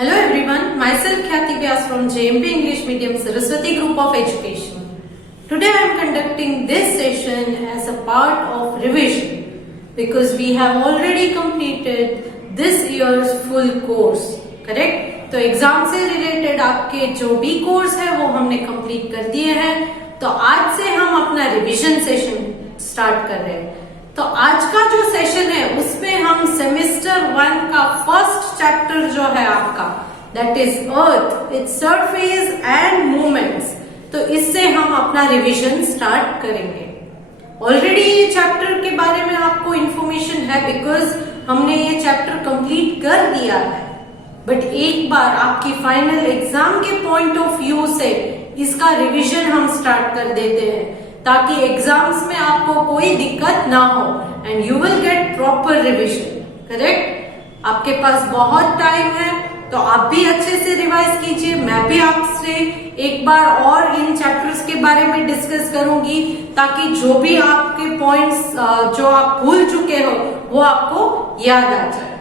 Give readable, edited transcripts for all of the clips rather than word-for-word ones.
Hello everyone, myself Khyati Vyas from JMP English Medium Saraswati Group of Education. Today I am conducting this session as a part of revision because we have already completed this year's full course, correct? तो exam से related आपके जो भी course है वो हमने complete कर दिए हैं। तो आज से हम अपना रिवीजन सेशन स्टार्ट कर रहे हैं। तो आज का जो सेशन है उसमें हम सेमेस्टर 1 का फर्स्ट चैप्टर जो है आपका that is earth, its surface and movements, तो इससे हम अपना रिवीजन स्टार्ट करेंगे। ऑलरेडी ये चैप्टर के बारे में आपको इंफॉर्मेशन है बिकॉज हमने ये चैप्टर कंप्लीट कर दिया है, बट एक बार आपकी फाइनल एग्जाम के पॉइंट ऑफ व्यू से इसका रिवीजन हम स्टार्ट कर देते हैं ताकि एग्जाम्स में आपको कोई दिक्कत ना हो and you will get proper revision, correct? आपके पास बहुत टाइम है तो आप भी अच्छे से रिवाइज कीजिए। मैं भी आपसे एक बार और इन चैप्टर्स के बारे में डिस्कस करूंगी ताकि जो भी आपके पॉइंट्स जो आप भूल चुके हो वो आपको याद आ जाए।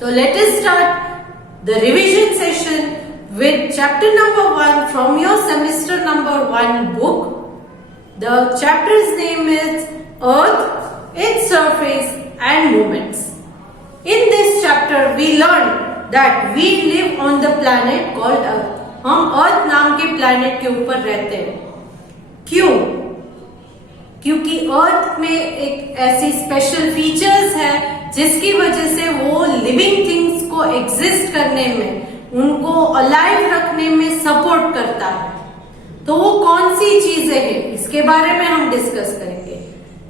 तो let us start the revision session with chapter number 1 from your semester number 1 book. The chapter's name is Earth, its surface and movements. In this chapter we learned that we live on the planet called Earth. हम Earth नाम के planet के ऊपर रहते हैं। क्यों? क्योंकि Earth में एक ऐसी स्पेशल फीचर्स है जिसकी वजह से वो लिविंग थिंग्स को एग्जिस्ट करने में, उनको अलाइव रखने में सपोर्ट करता है। तो वो कौन सी चीजें हैं इसके बारे में हम डिस्कस करेंगे।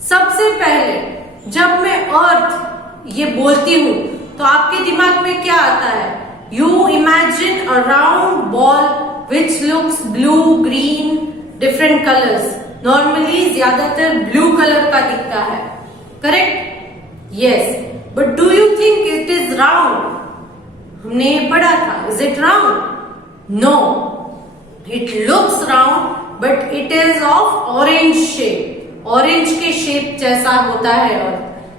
सबसे पहले जब मैं अर्थ ये बोलती हूं तो आपके दिमाग में क्या आता है? You imagine a round ball which looks blue, green, different colours. Normally ज्यादातर ब्लू कलर का दिखता है, correct? Yes, but do you think it is round? हमने ये पढ़ा था, is it round? No, it looks round but it is of orange shape. orange के shape जैसा होता है। और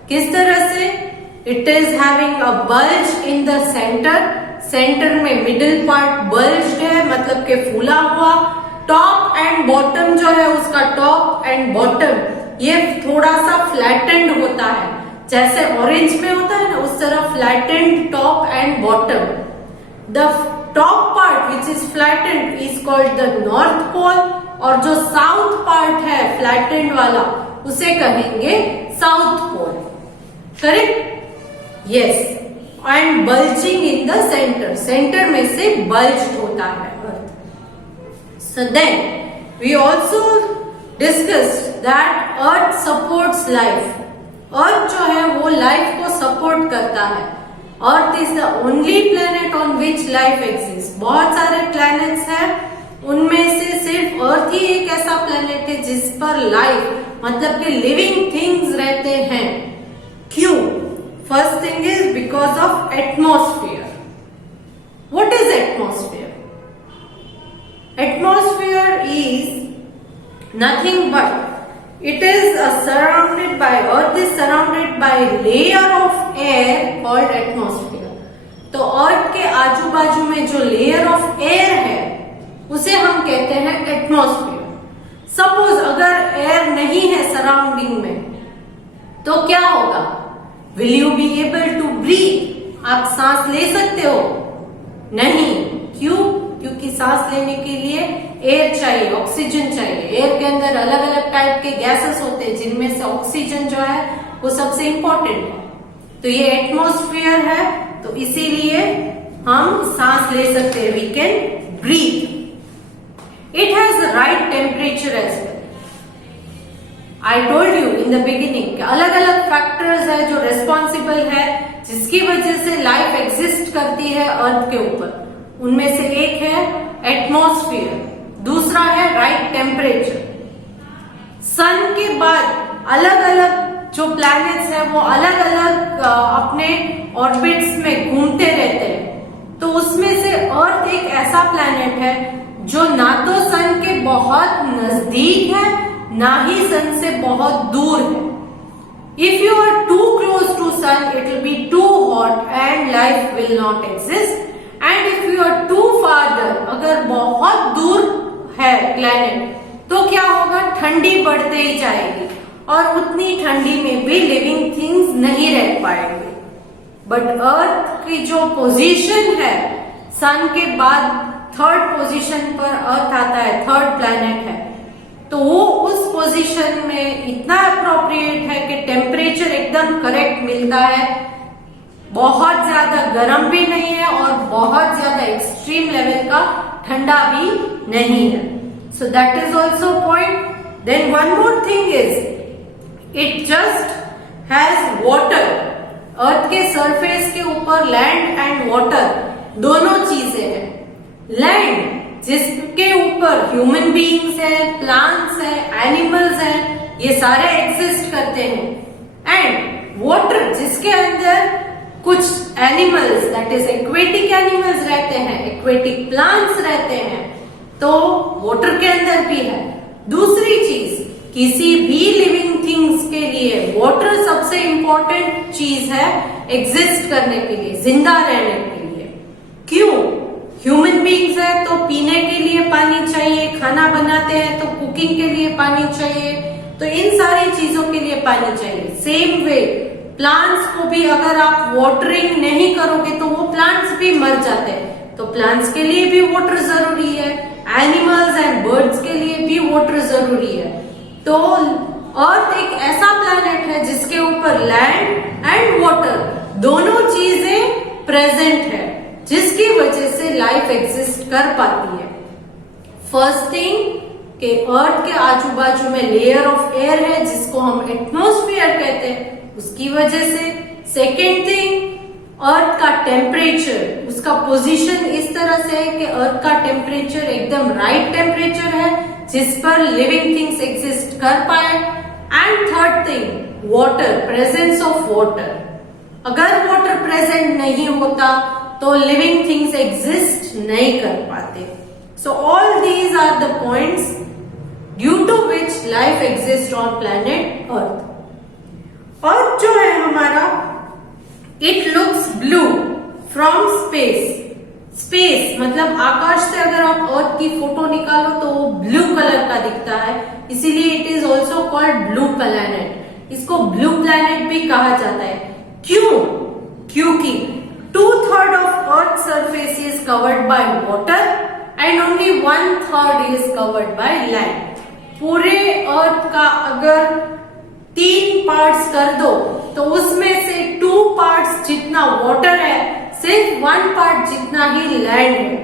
किस तरह से? it is having a bulge in the center. Centre में मिडिल पार्ट bulged है, मतलब के फूला हुआ। टॉप एंड बॉटम जो है उसका टॉप एंड बॉटम ये थोड़ा सा फ्लैटेंड होता है, जैसे ऑरेंज में होता है ना उस तरह flattened top and bottom. The top part which is flattened is called the north pole और जो साउथ पार्ट है फ्लैटेंड वाला उसे कहेंगे south pole, correct? Yes, and bulging in the centre, centre में से बल्ज होता है earth. So then we also discussed that earth supports life. Earth जो है वो लाइफ को सपोर्ट करता है। Earth is the only planet on which life exist. बहुत सारे प्लैनेट्स हैं, उनमें से सिर्फ अर्थ ही एक ऐसा प्लेनेट है जिस पर लाइफ मतलब कि लिविंग थिंग्स रहते हैं। क्यों? First thing is because of atmosphere. What is atmosphere? Atmosphere is nothing but it is surrounded by, earth is surrounded by layer of air called atmosphere. तो अर्थ के आजू बाजू में जो लेयर ऑफ एयर है उसे हम कहते हैं एटमॉस्फेयर। सपोज अगर एयर नहीं है सराउंडिंग में तो क्या होगा? Will you be able to breathe? आप सांस ले सकते हो? नहीं। क्यों? क्योंकि सांस लेने के लिए एयर चाहिए, ऑक्सीजन चाहिए। एयर के अंदर अलग अलग टाइप के गैसेस होते हैं जिनमें से ऑक्सीजन जो है वो सबसे इंपॉर्टेंट है। तो ये एटमॉस्फेयर है तो इसीलिए हम सांस ले सकते हैं, we can breathe. It has right temperature as well. I told you in the beginning अलग अलग फैक्टर्स है जो रेस्पॉन्सिबल है जिसकी वजह से लाइफ एग्जिस्ट करती है अर्थ के ऊपर। उनमें से एक है एटमॉस्फेयर, दूसरा है राइट टेम्परेचर। सन के बाद अलग अलग जो प्लैनेट्स हैं वो अलग अलग अपने ऑर्बिट्स में घूमते रहते हैं। तो उसमें से अर्थ एक ऐसा प्लैनेट है जो ना तो सन के बहुत नजदीक है ना ही सन से बहुत दूर है। If you are too close to sun it will be too hot and life will not exist and if you are too farther, अगर बहुत दूर है प्लैनेट, तो क्या होगा, ठंडी बढ़ते ही जाएगी और उतनी ठंडी में भी लिविंग थिंग्स नहीं रह पाएंगे। बट अर्थ की जो पोजीशन है, सन के बाद थर्ड पोजीशन पर अर्थ आता है, थर्ड प्लैनेट है, तो वो उस पोजीशन में इतना अप्रोप्रिएट है कि टेम्परेचर एकदम करेक्ट मिलता है, बहुत ज्यादा गर्म भी नहीं है और बहुत ज्यादा एक्सट्रीम लेवल का ठंडा भी नहीं है। So that is also point. Then one more thing is it just has water. Earth के सरफेस के ऊपर लैंड एंड वाटर दोनों चीजें हैं। लैंड जिसके ऊपर ह्यूमन बीइंग्स है, प्लांट्स है, एनिमल्स हैं, ये सारे एग्जिस्ट करते हैं, एंड वाटर जिसके अंदर कुछ animals that is aquatic animals रहते हैं, एक्वेटिक प्लांट्स रहते हैं, तो वाटर के अंदर भी है। दूसरी चीज, किसी भी लिविंग थिंग्स के लिए वाटर सबसे इंपॉर्टेंट चीज है एग्जिस्ट करने के लिए, जिंदा रहने के लिए। क्यों? ह्यूमन बीइंग्स है तो पीने के लिए पानी चाहिए, खाना बनाते हैं तो कुकिंग के लिए पानी चाहिए, तो इन सारी चीजों के लिए पानी चाहिए। सेम वे प्लांट्स को भी अगर आप वाटरिंग नहीं करोगे तो वो प्लांट्स भी मर जाते हैं, तो प्लांट्स के लिए भी वाटर जरूरी है, एनिमल्स एंड बर्ड्स के लिए भी वाटर जरूरी है। तो अर्थ एक ऐसा प्लैनेट है जिसके ऊपर लैंड एंड वाटर दोनों चीजें प्रेजेंट है, जिसकी वजह से लाइफ एग्जिस्ट कर पाती है। फर्स्ट थिंग कि अर्थ के आजू बाजू में लेयर ऑफ एयर है जिसको हम एटमॉस्फेयर कहते हैं, उसकी वजह से। सेकेंड थिंग, अर्थ का टेम्परेचर, उसका पोजीशन इस तरह से है कि अर्थ का टेम्परेचर एकदम राइट टेम्परेचर है जिस पर लिविंग थिंग्स एग्जिस्ट कर पाए। And third thing, water, presence of water. अगर वाटर प्रेजेंट नहीं होता तो लिविंग थिंग्स एग्जिस्ट नहीं कर पाते। So all these are the points due to which life exist on planet earth. Earth जो है हमारा, it looks blue from space. Space मतलब आकाश से अगर आप अर्थ की फोटो निकालो तो वो ब्लू कलर का दिखता है, इसीलिए it is also called blue planet. इसको ब्लू प्लैनेट भी कहा जाता है। क्यों? क्योंकि 2/3 of earth surface is covered by water and only 1/3 is covered by land. पूरे अर्थ का अगर 3 पार्ट्स कर दो तो उसमें से 2 पार्ट्स जितना वाटर है, सिर्फ 1 पार्ट जितना ही लैंड है,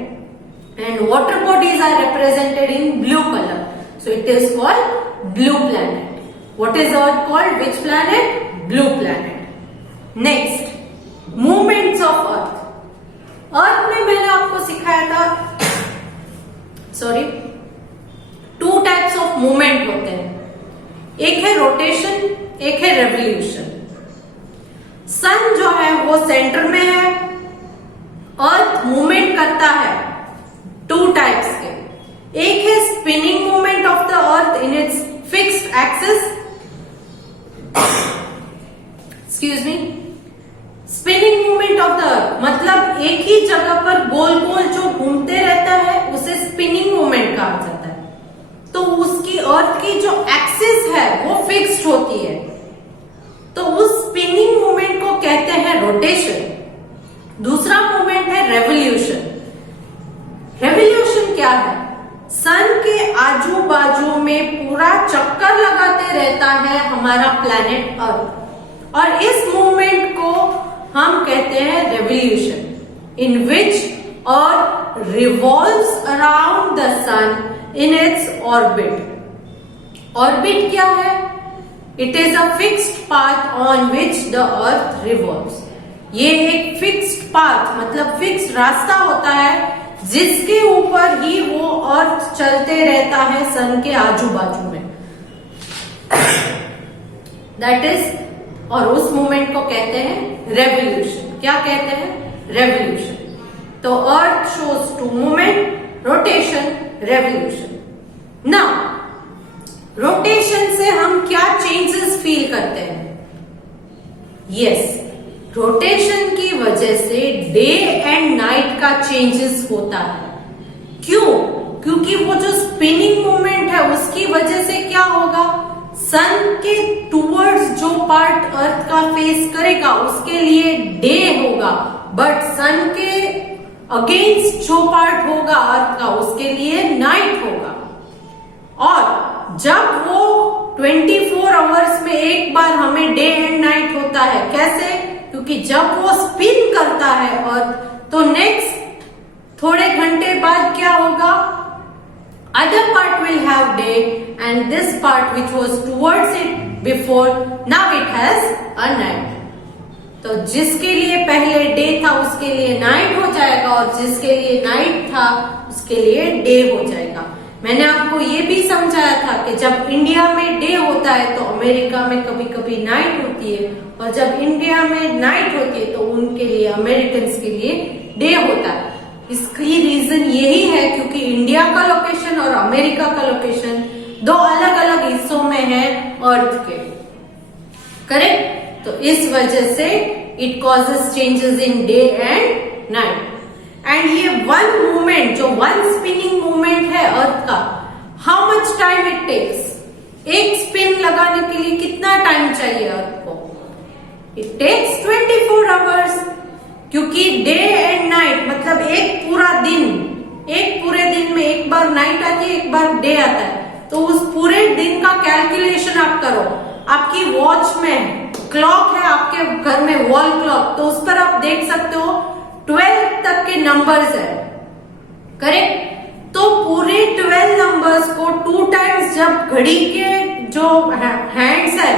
and water bodies are represented in blue colour, so it is called blue planet. What is earth called? Which planet? Blue planet. Next, movements of earth. Earth में मैंने आपको सिखाया था, सॉरी, 2 टाइप्स ऑफ मूवमेंट होते हैं, एक है rotation, एक है रेवोल्यूशन। सन जो है वो सेंटर में है, अर्थ मूवमेंट करता है 2 टाइप्स के। एक है spinning movement of the earth in its fixed axis, excuse me, spinning movement of the earth मतलब एक ही जगह पर गोल गोल जो घूमते रहता है उसे स्पिनिंग मूवमेंट कहा जाता है। तो उसकी अर्थ की जो एक्सिस है वो फिक्स्ड होती है, तो उस स्पिनिंग मूवमेंट को कहते हैं रोटेशन। दूसरा मूवमेंट है रेवोल्यूशन। रेवोल्यूशन क्या है? सन के आजू बाजू में पूरा चक्कर लगाते रहता है हमारा प्लैनेट अर्थ, और इस मूवमेंट को हम कहते हैं revolution, in which earth revolves around the sun in its orbit. Orbit क्या है? It is a fixed path on which the earth revolves. ये एक fixed path मतलब fixed रास्ता होता है जिसके ऊपर ही वो अर्थ चलते रहता है सन के आजू बाजू में। That is, और उस मूवमेंट को कहते हैं रेवोल्यूशन। क्या कहते हैं? रेवोल्यूशन। तो earth shows 2 movement, rotation, revolution. Now rotation से हम क्या चेंजेस फील करते हैं? यस, रोटेशन की वजह से डे एंड नाइट का चेंजेस होता है। क्यों? क्योंकि वो जो स्पिनिंग मोमेंट है उसकी वजह से क्या होगा, सन के टूवर्ड्स जो पार्ट अर्थ का फेस करेगा उसके लिए डे होगा, बट सन के अगेंस्ट जो पार्ट होगा अर्थ का उसके लिए नाइट होगा। और जब वो 24 आवर्स में एक बार हमें डे एंड नाइट होता है, कैसे? क्योंकि जब वो स्पिन करता है अर्थ तो नेक्स्ट थोड़े घंटे बाद क्या होगा, other part will have day and this part which was towards it before, now it has a night. तो जिसके लिए पहले डे था उसके लिए नाइट हो जाएगा और जिसके लिए नाइट था उसके लिए डे हो जाएगा। मैंने आपको ये भी समझाया था कि जब इंडिया में डे होता है तो अमेरिका में कभी कभी नाइट होती है, और जब इंडिया में नाइट होती है तो उनके लिए, अमेरिकन के लिए डे होता है। इसकी रीजन यही है क्योंकि इंडिया का लोकेशन और अमेरिका का लोकेशन दो अलग अलग हिस्सों में है अर्थ के, करेक्ट? तो इस वजह से it causes changes in day and night. And ये वन मूवमेंट, जो वन स्पिनिंग मूवमेंट है अर्थ का, how much time it takes? एक स्पिन लगाने के लिए कितना टाइम चाहिए अर्थ को? इट टेक्स 24 आवर्स, क्योंकि डे एंड नाइट मतलब एक पूरा दिन, एक पूरे दिन में एक बार नाइट आती है एक बार डे आता है, तो उस पूरे दिन का कैलकुलेशन आप करो। आपकी वॉच में क्लॉक है, आपके घर में वॉल क्लॉक, तो उस पर आप देख सकते हो 12 तक के नंबर्स है, करेक्ट? तो पूरे 12 नंबर्स को 2 टाइम्स जब घड़ी के जो हैंड्स है,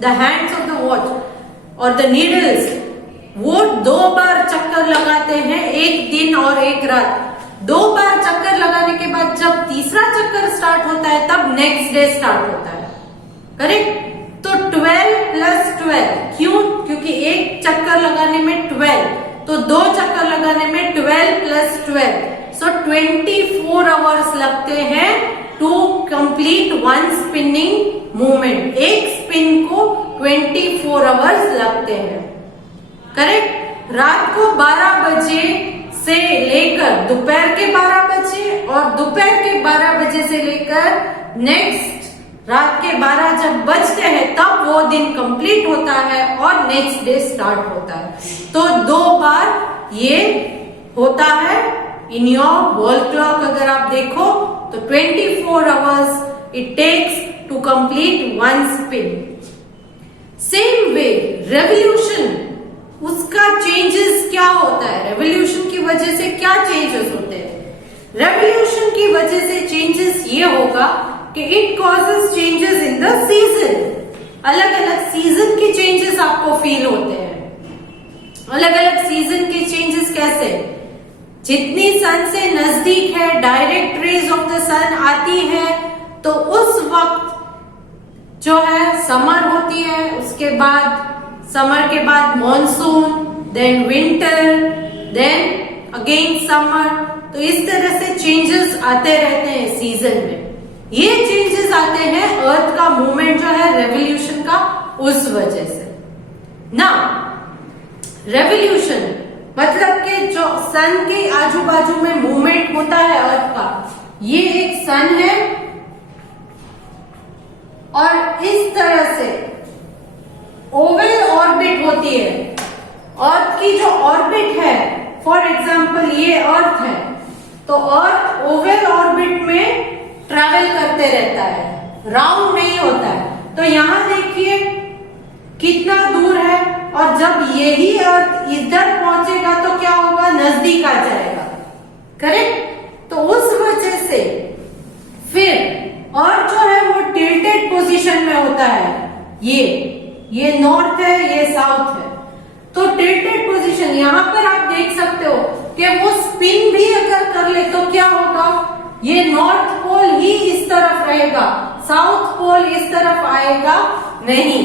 the hands of the watch और द नीडल्स, वो 2 बार चक्कर लगाते हैं एक दिन और एक रात। 2 बार चक्कर लगाने के बाद जब तीसरा चक्कर स्टार्ट होता है तब नेक्स्ट डे स्टार्ट होता है, करेक्ट? तो 12 प्लस 12, क्यों? क्योंकि एक चक्कर लगाने में 12, तो 2 चक्कर लगाने में 12 प्लस 12, सो 24 आवर्स लगते हैं to complete one spinning movement. एक स्पिन को 24 आवर्स लगते हैं, करेक्ट? रात को 12 बजे से लेकर दोपहर के 12 बजे और दोपहर के 12 बजे से लेकर नेक्स्ट रात के 12 जब बजते हैं तब वो दिन कंप्लीट होता है और नेक्स्ट डे स्टार्ट होता है। तो 2 बार ये होता है इन योर वॉल क्लॉक। अगर आप देखो तो 24 hours it takes to complete one spin. Same way revolution, उसका चेंजेस क्या होता है? रेवोल्यूशन की वजह से क्या चेंजेस होते हैं? रेवोल्यूशन की वजह से चेंजेस ये होगा कि it causes changes in the season. अलग अलग सीजन के चेंजेस आपको फील होते हैं। अलग अलग सीजन के चेंजेस कैसे? जितनी सन से नजदीक है, डायरेक्ट रेज ऑफ द सन आती है, तो उस वक्त जो है समर होती है, उसके बाद समर के बाद monsoon, then winter, then again summer. तो इस तरह से चेंजेस आते रहते हैं सीजन में। ये चेंजेस आते हैं अर्थ का मूवमेंट जो है रेवोल्यूशन का, उस वजह से ना। रेवोल्यूशन मतलब कि जो सन के आजू बाजू में मूवमेंट होता है अर्थ का, ये एक सन है और इस तरह से ओवल ऑर्बिट होती है। अर्थ की जो ऑर्बिट है, फॉर एग्जाम्पल ये अर्थ है, तो अर्थ ओवल ऑर्बिट में ट्रैवल करते रहता है, राउंड नहीं होता है। तो यहां देखिए कितना दूर है, और जब यही अर्थ इधर पहुंचेगा तो क्या होगा, नजदीक आ जाएगा, करेक्ट? तो उस वजह से फिर अर्थ जो है वो टिल्टेड पोजीशन में होता है। ये नॉर्थ है, ये साउथ है, तो टिल्टेड पोजीशन। यहां पर आप देख सकते हो कि वो स्पिन भी अगर कर ले तो क्या होगा, ये नॉर्थ पोल ही इस तरफ रहेगा, साउथ पोल इस तरफ आएगा नहीं।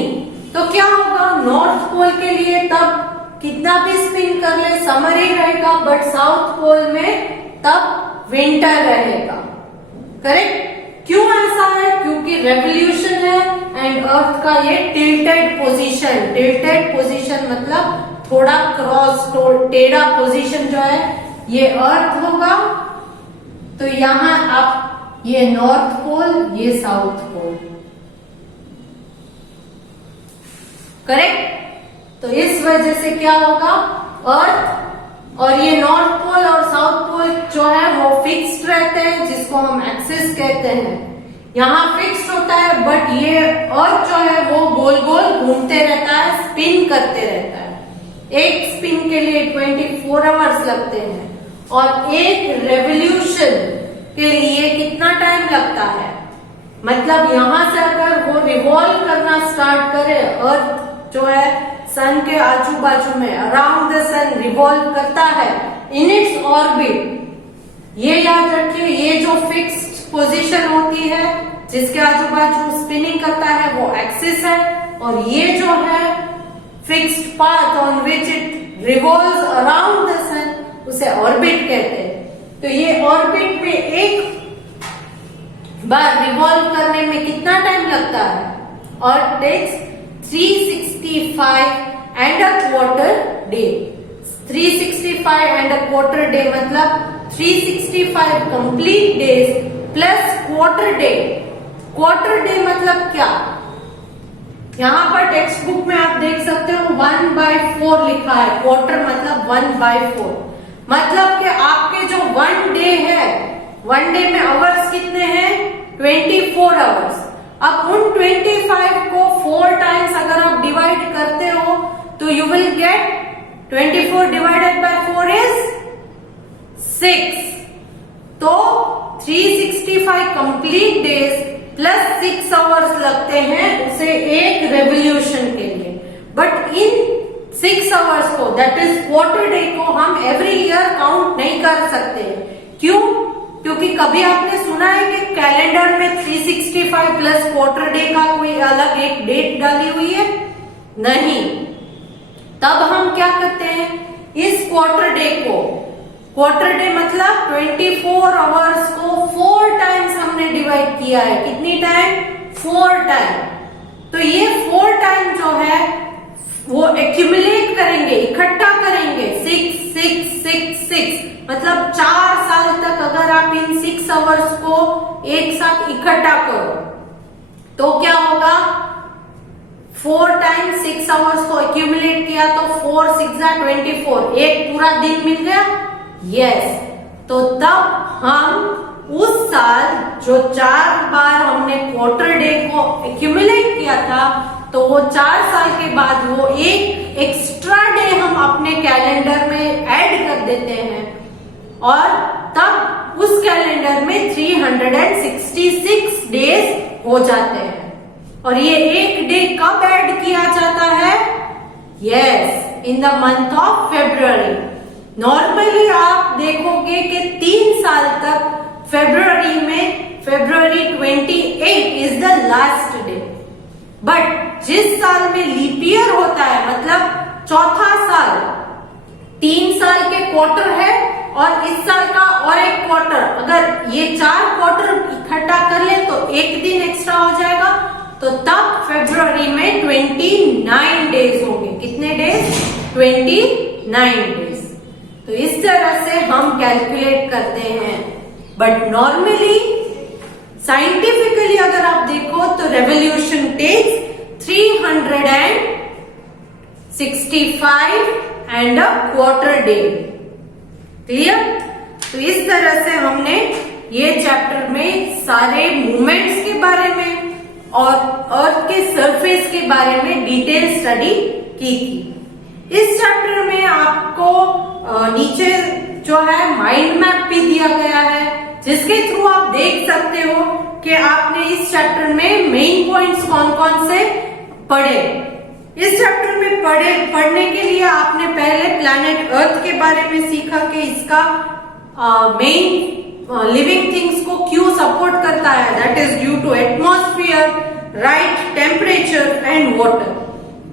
तो क्या होगा, नॉर्थ पोल के लिए तब कितना भी स्पिन कर ले समर ही रहेगा, बट साउथ पोल में तब विंटर रहेगा, करेक्ट? क्यों ऐसा है? क्योंकि रेवोल्यूशन है एंड अर्थ का ये टिल्टेड पोजीशन। टिल्टेड पोजीशन मतलब थोड़ा क्रॉस टेढ़ा पोजीशन जो है ये अर्थ होगा। तो यहां आप ये नॉर्थ पोल, ये साउथ पोल, करेक्ट। तो इस वजह से क्या होगा, अर्थ और ये नॉर्थ पोल और साउथ पोल जो है वो फिक्स्ड रहते हैं, जिसको हम एक्सिस कहते हैं। यहाँ फिक्स्ड होता है, बट ये अर्थ जो है वो गोल गोल घूमते रहता है, स्पिन करते रहता है। एक स्पिन के लिए 24 आवर्स लगते हैं और एक रेवोल्यूशन के लिए कितना टाइम लगता है। मतलब यहां से अगर वो रिवॉल्व करना स्टार्ट करे, अर्थ जो है सन के आजू बाजू में अराउंड द सन रिवॉल्व करता है इन इट्स ऑर्बिट। ये याद रखिए, ये जो फिक्स्ड पोजीशन होती है जिसके आजू बाजू स्पिनिंग करता है वो एक्सिस है, और ये जो है fixed path on which it revolves around the sun उसे ऑर्बिट कहते हैं। तो ये ऑर्बिट में एक बार रिवॉल्व करने में कितना टाइम लगता है, और takes 365 and a quarter day. 365 and a quarter day मतलब 365 complete days plus quarter day. Quarter day मतलब क्या, यहाँ पर टेक्स्ट बुक में आप देख सकते हो 1/4 लिखा है। क्वार्टर मतलब 1/4, मतलब कि आपके जो 1 डे है, 1 डे में आवर्स कितने हैं, 24 आवर्स। अब उन 25 को 4 टाइम्स अगर आप डिवाइड करते हो तो you will get 24 divided by 4 is 6। तो 365 कंप्लीट डेज प्लस 6 आवर्स लगते हैं उसे एक रेवोल्यूशन के लिए। बट इन 6 आवर्स को, दैट इज क्वार्टर डे को, हम एवरी ईयर काउंट नहीं कर सकते। क्यों? क्योंकि कभी आपने सुना है कि कैलेंडर में 365 प्लस क्वार्टर डे का कोई अलग एक डेट डाली हुई है? नहीं। तब हम क्या करते हैं, इस क्वार्टर डे को, क्वार्टर डे मतलब 24 आवर्स को 4 टाइम्स हमने डिवाइड किया है। कितनी टाइम? 4 टाइम। तो ये 4 टाइम जो है वो एक्यूमुलेट करेंगे, इकट्ठा करेंगे, 6 6 6 6, मतलब 4 साल तक अगर आप इन 6 आवर्स को एक साथ इकट्ठा करो तो क्या होगा, 4 टाइम्स 6 आवर्स को एक्यूमुलेट किया तो 4 6 24, एक पूरा दिन मिल गया। यस। तो तब हम उस साल जो 4 बार हमने क्वार्टर डे को एक्यूमुलेट किया था, तो वो 4 साल के बाद वो एक एक्स्ट्रा डे हम अपने कैलेंडर में ऐड कर देते हैं, और तब उस कैलेंडर में 366 डेज हो जाते हैं। और ये एक डे कब ऐड किया जाता है? Yes, in the month of February. Normally आप देखोगे कि 3 साल तक फेब्रुअरी में February 28 is the last day. But जिस साल में लीप ईयर होता है, मतलब चौथा साल, 3 साल के क्वार्टर है और इस साल का और एक क्वार्टर, अगर ये 4 क्वार्टर इकट्ठा कर ले तो एक दिन एक्स्ट्रा हो जाएगा। तो तब फेब्रुअरी में 29 डेज होंगे। कितने डेज? 29 डेज। तो इस तरह से हम कैलकुलेट करते हैं। बट नॉर्मली साइंटिफिकली अगर आप देखो तो revolution takes 365 and a quarter day. Clear? तो इस तरह से हमने ये चैप्टर में सारे मूवमेंट्स के बारे में और अर्थ के सरफेस के बारे में डिटेल स्टडी की थी। इस चैप्टर में आपको नीचे जो है माइंड मैप भी दिया गया है, जिसके थ्रू आप देख सकते हो कि आपने इस चैप्टर में मेन पॉइंट्स कौन कौन से पढ़े। इस चैप्टर में पढ़ने के लिए आपने पहले प्लैनेट अर्थ के बारे में सीखा कि इसका मेन लिविंग थिंग्स को क्यों सपोर्ट करता है, that is due to atmosphere, right temperature and water.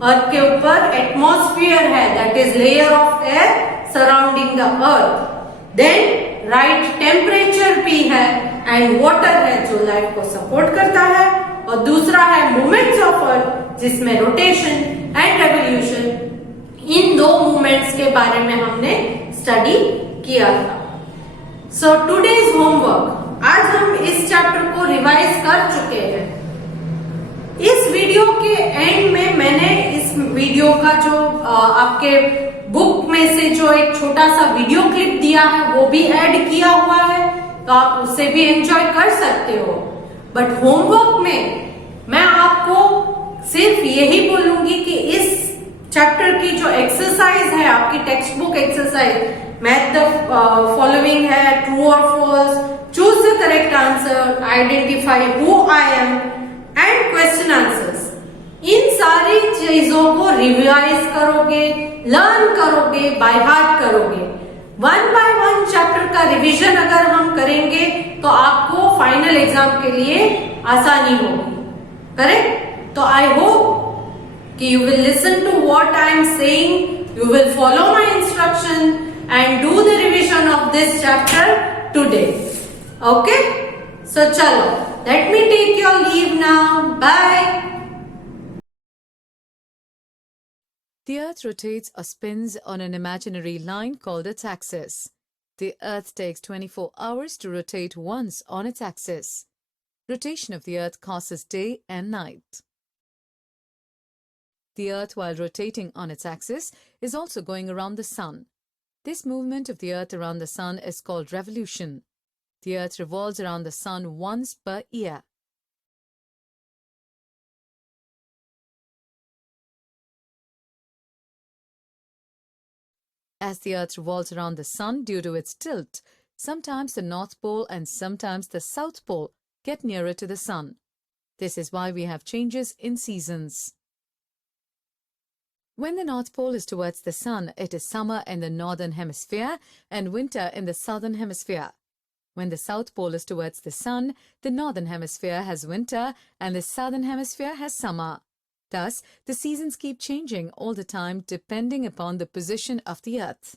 Earth के ऊपर एटमॉस्फेयर है, that is layer of air surrounding the earth. Then right temperature भी है एंड वाटर है जो लाइफ को सपोर्ट करता है, और दूसरा है मूवमेंट्स ऑफ अर्थ जिसमें रोटेशन एंड रेवोल्यूशन इन दो मूवमेंट्स के बारे में हमने स्टडी किया था। सो टुडेज होमवर्क, आज हम इस चैप्टर को रिवाइज कर चुके हैं। इस वीडियो के एंड में मैंने इस वीडियो का जो आपके बुक में से जो एक छोटा सा वीडियो क्लिप दिया है वो भी ऐड किया हुआ है, तो आप उससे भी एंजॉय कर सकते हो। बट होमवर्क में मैं आपको सिर्फ यही बोलूंगी कि इस चैप्टर की जो एक्सरसाइज है, आपकी text book exercise, match the following है, ट्रू और false, choose the correct answer, identify who I am and question answers, इन सारी चीजों को रिवाइज करोगे, लर्न करोगे, बाय हार्ट करोगे। वन बाय वन चैप्टर का रिवीजन अगर हम करेंगे तो आपको फाइनल एग्जाम के लिए आसानी होगी। करेक्ट? तो आई होप कि you will listen to what I am saying, you will follow my instruction and do the revision of this chapter today. Okay, so चलो, let me take your leave now. Bye. The Earth rotates or spins on an imaginary line called its axis. The Earth takes 24 hours to rotate once on its axis. Rotation of the Earth causes day and night. The Earth, while rotating on its axis, is also going around the Sun. This movement of the Earth around the Sun is called revolution. The Earth revolves around the Sun once per year. As the Earth revolves around the Sun due to its tilt, sometimes the North Pole and sometimes the South Pole get nearer to the Sun. This is why we have changes in seasons. When the North Pole is towards the Sun, it is summer in the Northern Hemisphere and winter in the Southern Hemisphere. When the South Pole is towards the Sun, the Northern Hemisphere has winter and the Southern Hemisphere has summer. Thus, the seasons keep changing all the time depending upon the position of the Earth.